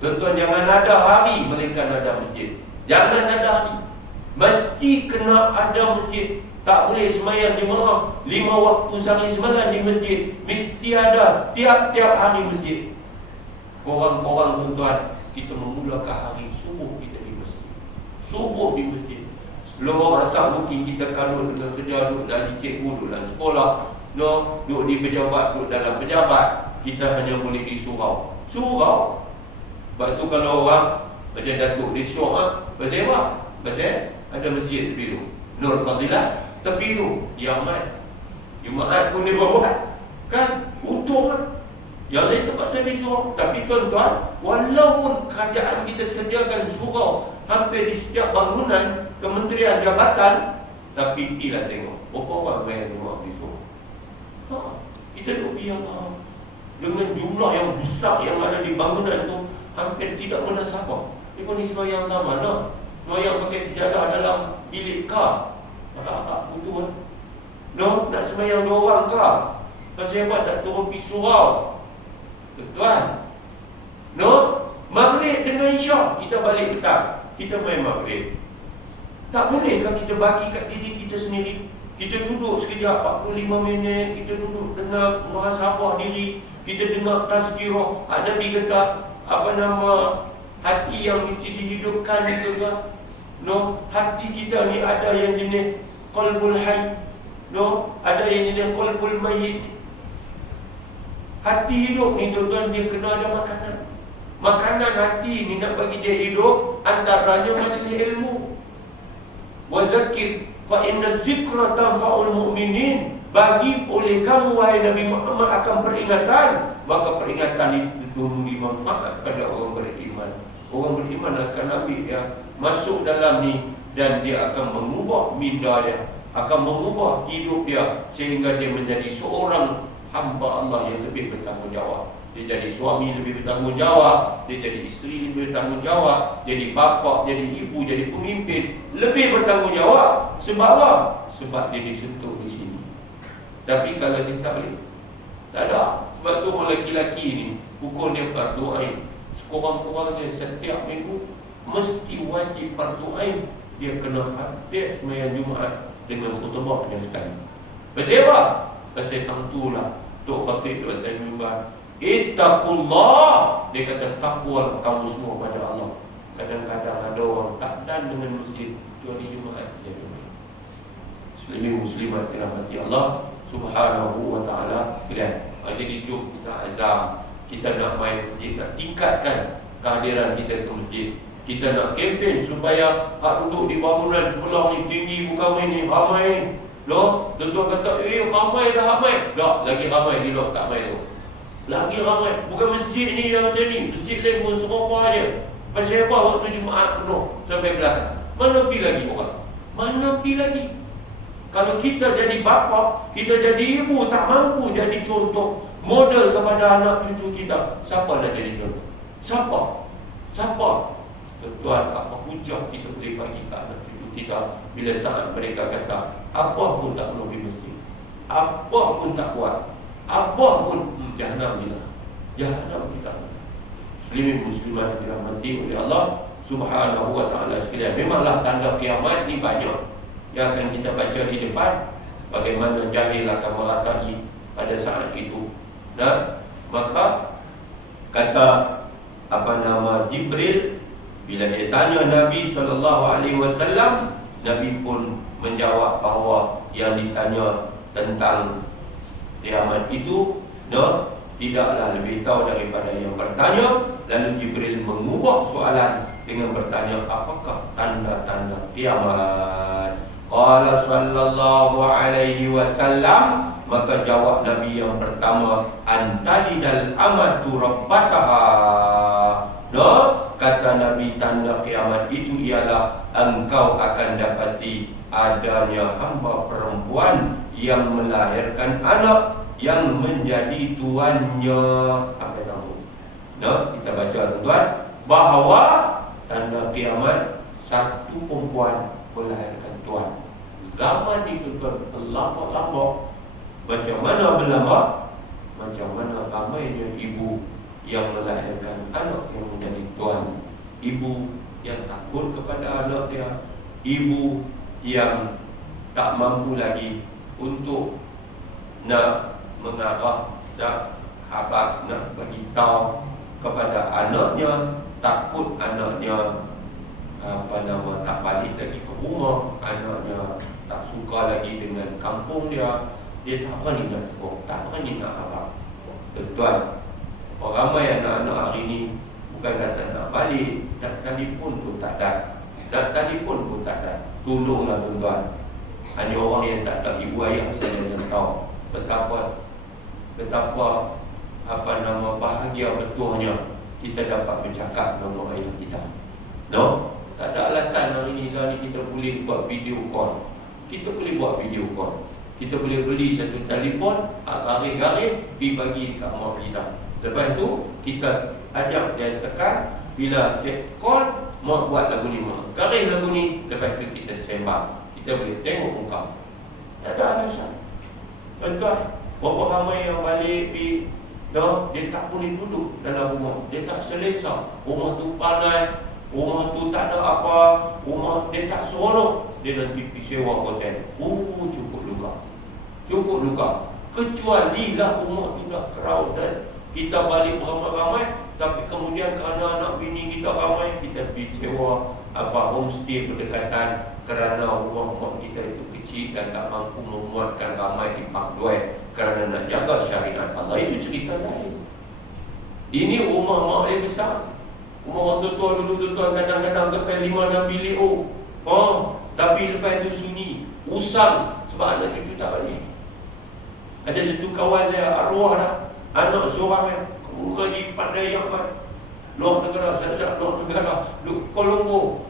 Tuan-tuan, jangan ada hari melainkan ada masjid. Jangan ada hari, mesti kena ada masjid. Tak boleh semayang jemaah 5 waktu sehari semalam di masjid. Mesti ada tiap-tiap hari masjid. Korang-korang tuan-tuan, kita memulakan hari subuh kita di masjid. Subuh di masjid. Luar asal mungkin kita kalut dengan kerja, duduk dari cikgu, duduk dalam sekolah, no, duduk di pejabat, duduk dalam pejabat. Kita hanya boleh disurau. Surau. Sebab tu kalau orang macam Datuk di Syok, pasal apa? Pasal ada masjid tepi tu, Nur Fadilah tepi tu, Yaman Jumaat pun dia buat. Kan? Untung lah. Yang lain terpaksa disuruh. Tapi tuan-tuan, walaupun kerajaan kita sediakan surau hampir di setiap bangunan kementerian jabatan, tapi pergilah tengok berapa orang bayar rumah di surau. Kita duduk biar dengan jumlah yang besar yang ada di bangunan tu, hampir tidak munasabah. Mereka ni sembahyang tak mana? Sembahyang pakai sejadah dalam bilik kah? Tak betul kan? No, nak sembahyang 2 orang kah? Pasal apa tak turun pergi surau? Tuan, no, maghrib dengan isyak kita balik petang, kita main maghrib. Tak bolehkah kita bagi kat diri kita sendiri? Kita duduk sekejap 45 minit, kita duduk dengar muhasabah diri, kita dengar tazkirah. Nabi kata hati yang mesti dihidupkan itu kan? No, hati kita ni ada yang jenis qalbul hayy, no, ada yang jenis qalbul mayyit. Hati hidup ni tuan-tuan, dia kena ada makanan. Makanan hati ni nak bagi dia hidup, antaranya majlis ilmu. Wa zakir fa inna zikra tanfa'ul mu'minin. Bagi oleh kamu wahai Nabi Muhammad akan peringatan, maka peringatan itu memberi manfaat pada orang beriman. Orang beriman akan ambil dia masuk dalam ni, dan dia akan mengubah minda dia, akan mengubah hidup dia, sehingga dia menjadi seorang hamba Allah yang lebih bertanggungjawab. Dia jadi suami lebih bertanggungjawab, dia jadi isteri lebih bertanggungjawab, jadi bapa, jadi ibu, jadi pemimpin lebih bertanggungjawab. Sebab apa? Sebab dia disentuh di sini. Tapi kalau dia tak boleh, tak ada. Sebab tu orang lelaki-lelaki ni, hukum dia fardu ain. Sekurang-kurangnya setiap minggu mesti wajib fardu ain. Dia kena hadir sembahyang Jumaat dengan khutbahnya sekali. Pasal apa? Pasal tentulah Tok Khatib tu atas mimbar, ittaqullah. Dia kata takwa kamu semua pada Allah. Kadang-kadang ada orang tak dan dengan masjid kecuali Jumaat saja. Muslimin muslimat dirahmati Allah Subhanahu wa ta'ala sekalian. Jadi jom kita azam, kita nak main masjid, nak tingkatkan kehadiran kita ke masjid. Kita nak kempen supaya hak duduk di bangunan sebelah ni tinggi, bukan main ni, ramai. Loh, tuan-tuan kata, ramai dah ramai. Tak, lagi ramai di luar tak main tu. Lagi ramai. Bukan masjid ni yang macam ni, masjid lain pun serupa je. Pasal apa waktu Jumaat penuh sampai belakang? Mana pergi lagi orang? Mana pergi lagi? Kalau kita jadi bapa, kita jadi ibu, tak mampu jadi contoh, model kepada anak cucu kita, siapa nak jadi contoh? Siapa? Tuan, apa hujah kita boleh bagi ke anak cucu kita bila saat mereka kata apa pun tak perlu di masjid, apa pun tak buat, apa pun jahanam kita. Muslimin muslimat dirahmati oleh Allah Subhanahu wa ta'ala sekalian. Memanglah tanda kiamat ni banyak yang akan kita baca di depan, bagaimana jahil akan meratai pada saat itu. Nah, maka kata Jibril, bila dia tanya Nabi SAW, Nabi pun menjawab bahawa yang ditanya tentang kiamat itu, tidaklah lebih tahu daripada yang bertanya. Lalu Jibril mengubah soalan dengan bertanya, apakah tanda-tanda kiamat? Qala sallallahu alaihi wasallam, maka jawab Nabi yang pertama, antalidal amatu rabbataha. Kata Nabi, tanda kiamat itu ialah engkau akan dapati adanya hamba perempuan yang melahirkan anak yang menjadi tuannya. Apa tahu? Kita baca tuan, bahawa tanda kiamat satu perempuan melahirkan tuan. Zaman itu tuan berlambak-lambak. Macam mana berlambak? Macam mana ramainya ibu yang melahirkan anak yang menjadi tuan. Ibu yang takut kepada anak dia, ibu yang tak mampu lagi untuk nak mengarah, nak habaq, nak bagi tahu kepada anaknya, takut anaknya tak balik lagi ke rumah, anaknya tak suka lagi dengan kampung dia tak berani nak tegur, tak berani nak harap. Tuan, ramai anak-anak hari ni bukan datang nak balik, nak telefon pun tak ada. Tolonglah tuan-tuan. Hanya orang yang tak ada ibu ayah saja yang tahu betapa bahagia betulnya kita dapat bercakap dengan ayah kita. No? Tak ada alasan hari ni kita boleh buat video call. Kita boleh buat video call. Kita boleh beli satu telefon, garis-garis, pergi bagi kat mak kita. Lepas tu, kita ajak dia tekan. Bila cek call, mak buat lagu ni, mak garis lagu ni. Lepas tu kita sembang. Kita boleh tengok muka. Tak ada alasan. Betul. Berapa ramai yang balik pergi, dia tak boleh duduk dalam rumah. Dia tak selesa. Rumah tu panas. Rumah tu tak ada apa. Rumah dia tak seronok. Dia nanti pergi sewa hotel. Cukup luka. Kecuali lah rumah tu dah crowded, kita balik beramai-ramai, tapi kemudian kerana anak bini kita ramai, kita pergi sewa homestay berdekatan kerana rumah kita itu kecil dan tak mampu memuatkan ramai di Park Duet kerana nak jaga syariat Allah. Itu cerita lain. Ini rumah mak dia besar. Rumah orang tua dulu tuan kadang-kadang sampai 5-6 bilik. Tapi lepas itu sunyi, usang sebab anak cucu tak balik. Ada satu kawan saya, arwah dah, anak seorang gaji pandai yang luar negara, duduk Kolombo.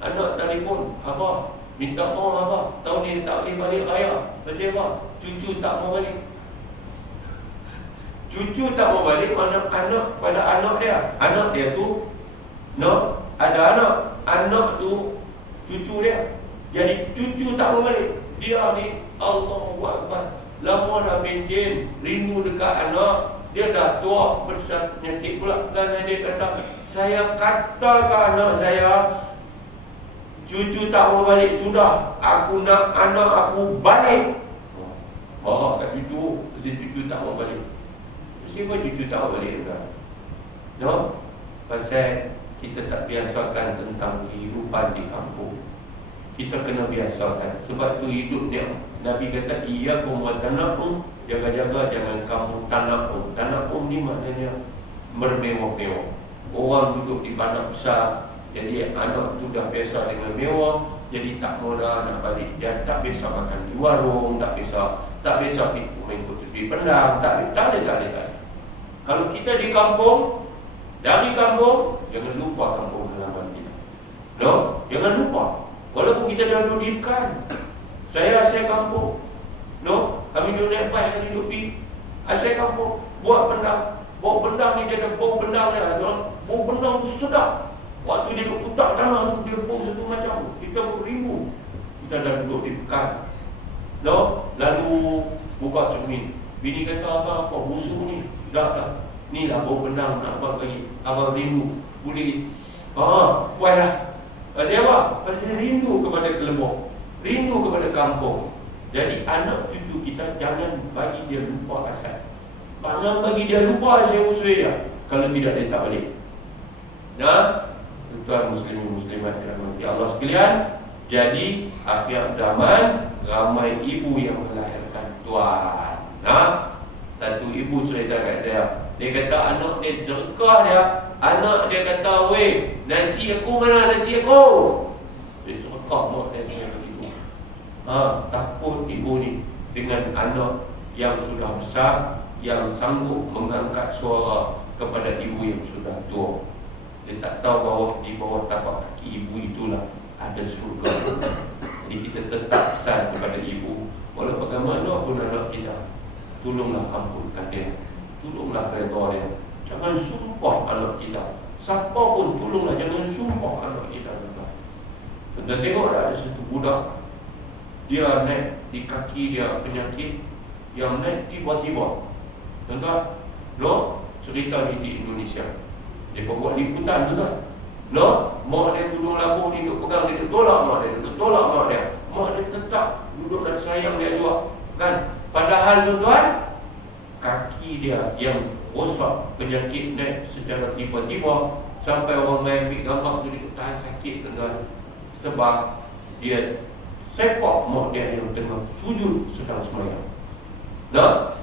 Anak telefon, abah minta maaf abah, tahun ni tak boleh balik raya. Pasal apa? Cucu tak mau balik. Cucu tak mau balik, anak pada anak dia. Anak dia tu ada anak tu cucu dia. Jadi cucu tak mau balik. Dia ni Allahu Akbar, lama dah pencen, rindu dekat anak. Dia dah tua, besar penyakit pula. Dan dia kata, saya kata ke anak saya, cucu tak mau balik sudah, aku nak anak aku balik. Marah kat cucu, cucu tak mau balik. Siapa cucu tak mau balik juga? Pasal kita tak biasakan tentang kehidupan di kampung. Kita kena biasakan. Sebab tu hidup dia, Nabi kata, iyyakum wa tana'um, jaga-jaga jangan kamu tana'um. Tana'um ni maknanya bermewah-mewah. Orang duduk di bandar besar, jadi anak tu dah biasa dengan mewah, jadi tak mau dah nak balik. Dia tak biasa makan di warung, tak biasa main tepi pendam, tak ada. Kalau kita di kampung, dari kampung, jangan lupa kampung halaman kita. Jangan lupa. Walaupun kita dah duduk di Ikan, saya asal kampung. Kami duduk naik bas, kami duduk pergi asal kampung. Buat pendam. Bau pendam ni dia ada bau pendam dia. Bau pendam tu sedap. Waktu dia duduk putak tanah tu, dia bau satu macam. Kita beribu. Kita dah duduk di Ikan. Lalu buka cermin. Bini kata, apa busuk ni? Tak. Ni lah bau pendam nak abang lagi. Abang rindu. Boleh. Buatlah. Pasal apa? Pasal rindu kepada Kelembok, rindu kepada kampung. Jadi anak cucu kita jangan bagi dia lupa asal. Jangan bagi dia lupa asal usul dia. Kalau tidak, dia tak balik. Tuan muslimin muslimat dirahmati Allah sekalian. Jadi akhir zaman ramai ibu yang melahirkan tuan. Satu ibu cerita kat saya. Dia kata anak dia jerkah dia. Anak dia kata, weh, nasi aku mana nasi aku? Dia jerkah mak dia begitu. Takut ibu ni dengan anak yang sudah besar, yang sanggup mengangkat suara kepada ibu yang sudah tua. Dia tak tahu bahawa di bawah tapak kaki ibu itulah ada surga. Jadi kita tetap pesan kepada ibu, walau bagaimana pun anak kita, tolonglah ampunkan dia, tolonglah redha dia. Jangan sumpah anak kita. Siapa pun tolonglah, jangan sumpah anak kita. Kita tengok ada satu budak, dia naik di kaki dia penyakit, yang naik tiba-tiba. Tuan-tuan, cerita ni di Indonesia. Dia buat liputan tu kan. Mak dia tolong labuh ni, duduk pegang dia, tolak mak dia, tolak mak dia. Mak dia tetap duduk dan sayang dia juga kan. Padahal tuan-tuan, kaki dia yang rosak, penyakit naik secara tiba-tiba, sampai orang main ambil gambar tu dia tahan sakit tuan. Sebab dia sepak mak dia yang tengah sujud sedang semayang.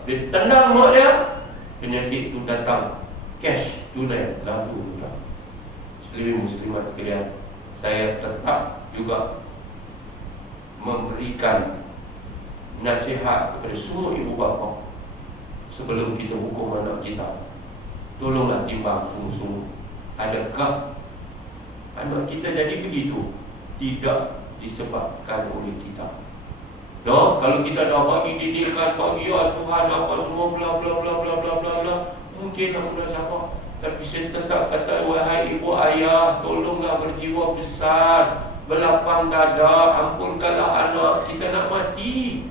Dia tendang mak dia, penyakit tu datang cash tunai lalu pula. Muslimat sekalian, saya tetap juga memberikan nasihat kepada semua ibu bapa sebelum kita hukum anak kita. Tolonglah timbang sungguh-sungguh, adakah anak kita jadi begitu? Tidak disebabkan oleh kita. Kalau kita dah bagi didikan, bagi asuhan apa semua bla bla bla bla bla bla bla, mungkin nak mudah siapa. Tapi saya tetap kata, wahai ibu ayah, tolonglah berjiwa besar, berlapang dada, ampunkanlah anak kita nak mati.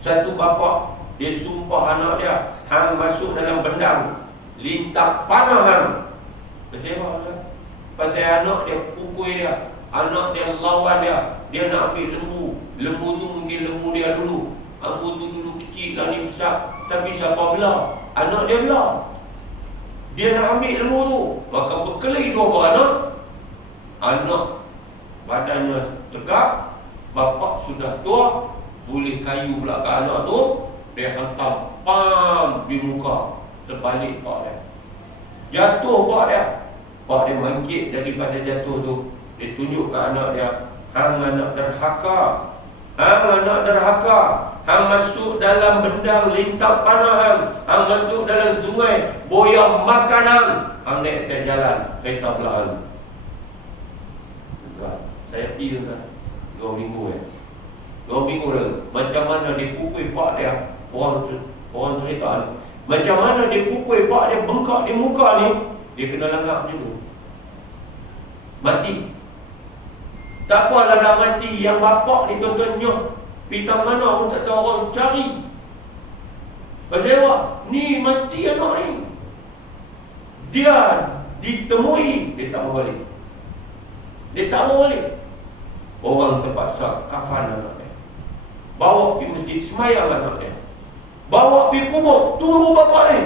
Satu bapa, dia sumpah anak dia, hang masuk dalam bendang, lintap panah hang. Pasal anak dia pukul dia, anak dia lawan dia, dia nak ambil lembu. Lembu tu mungkin lembu dia dulu, lembu tu dulu kecil lah ni besar, tapi siapa belah? Anak dia belah. Dia nak ambil lembu tu, maka berkelahi dua beranak. Anak badannya tegak, bapa sudah tua, boleh kayu pula ke anak tu, dia hantam pam di muka, terbalik pak dia. Jatuh pak dia. Pak dia bangkit daripada jatuh tu, dia tunjuk ke anak dia, hang anak derhaka, hang anak derhaka, hang masuk dalam bendang lintap panah hang masuk dalam sungai boyang makanan, hang naik atas jalan kereta belahan. Saya pergi kan 2 minggu 2 minggu dah. Macam mana dia pukul pak dia, orang cerita macam mana dia pukul pak dia bengkak di muka ni, dia kena langgap macam tu, mati. Tak apalah dah mati. Yang bapak ni tuan-tuannya pitang mana pun tak tahu, orang cari. Pasal apa? Ni mati anak ni. Dia ditemui, dia tak mau balik. Dia tak mau balik. Orang terpaksa kafan anak dia, bawa pergi masjid, semayang anak dia, bawa pergi kubur, tunggu bapak ni.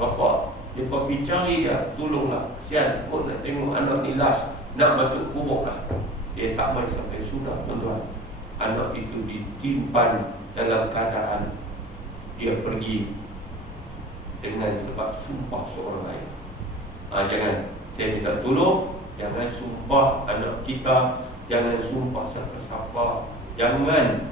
Bapak, dia pergi cari dia, tolonglah, kesian pun nak tengok anak ni last, nak masuk kubur lah. Dia tak main sampai sudah, tuan-tuan. Anak itu ditimpan dalam keadaan dia pergi dengan sebab sumpah seorang ayah. Jangan, saya minta tolong, jangan sumpah anak kita, jangan sumpah siapa-siapa. Jangan,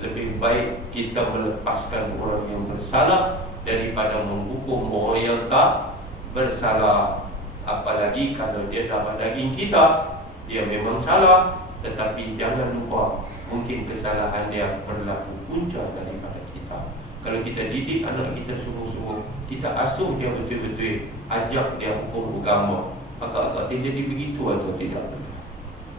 lebih baik kita melepaskan orang yang bersalah daripada menghukum orang yang tak bersalah. Apalagi kalau dia dapat daging kita, dia memang salah, tetapi jangan lupa mungkin kesalahan dia berlaku punca daripada kita. Kalau kita didik anak kita sungguh-sungguh, kita asuh dia betul-betul, ajak dia hukum agama, maka dia jadi begitu atau tidak.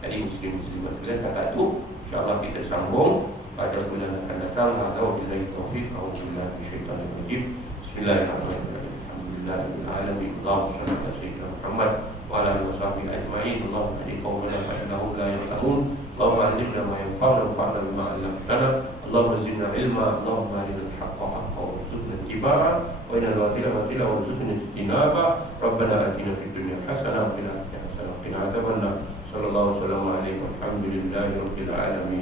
Jadi muslim-muslimat sekalian, tak tu insya-Allah kita sambung pada bulan akan datang. Alhamdulillah taufik, auzubillahi minasyaitanir rajim. Bismillahirrahmanirrahim. Alhamdulillahirabbil alamin. Allahumma shalli ala sayyidina Muhammad wa ala alihi washabihi ajma'in. Allahumma hadi qaumana fa innahum la ya'lamun. Allahumma allimna ma yanfa'una wanfa'na bima 'allamtana. Allahumma zidna ilma. Allahumma arina al-haqqa haqqan warzuqna ittiba'a wa arina al-batila batila warzuqna ijtinaba. Rabbana atina fid dunya hasanah wa fil akhirati hasanah wa qina adzabannar. Sallallahu alaihi wa sallam. Alhamdulillahi rabbil alamin.